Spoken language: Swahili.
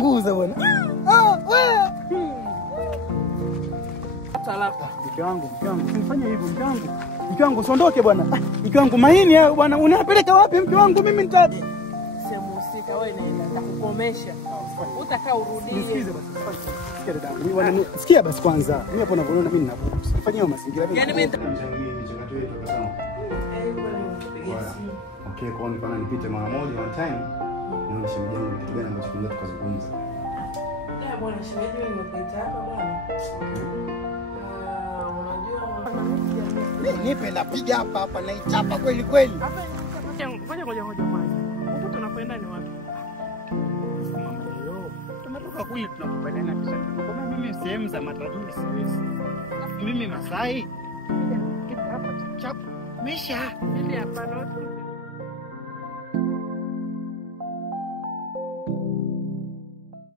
unanipanguza bwana. Wewe. Talaka. Mke wangu, usifanye hivyo mke wangu. Mke wangu usiondoke bwana. Mke wangu mahini hao bwana, unapeleka wapi mke wangu? Mimi nitaje. Sehemu husika wewe nenda nitakukomesha. Utakaa urudie. Nisikize basi. Sikia dada. Mimi bwana sikia basi kwanza. Mimi hapo ninavyoona mimi ninavuta. Usifanyie mazingira mimi. Yaani mimi okay, kwa nini nipite mara moja one time? Nione shemeji yangu kitu gani ambacho tunaweza tukazungumza. Bwana shemeji wewe umepita hapa bwana. Unajua nipe napiga hapa naichapa kweli kweli. Ngoja kwanza. Huko tunakwenda ni wapi? Mama leo tunatoka kule tunakubaliana pesa. Kwa mimi sehemu za matajiri siwezi. Mimi Masai. Kitu hapa chap. Mesha. Ndio hapa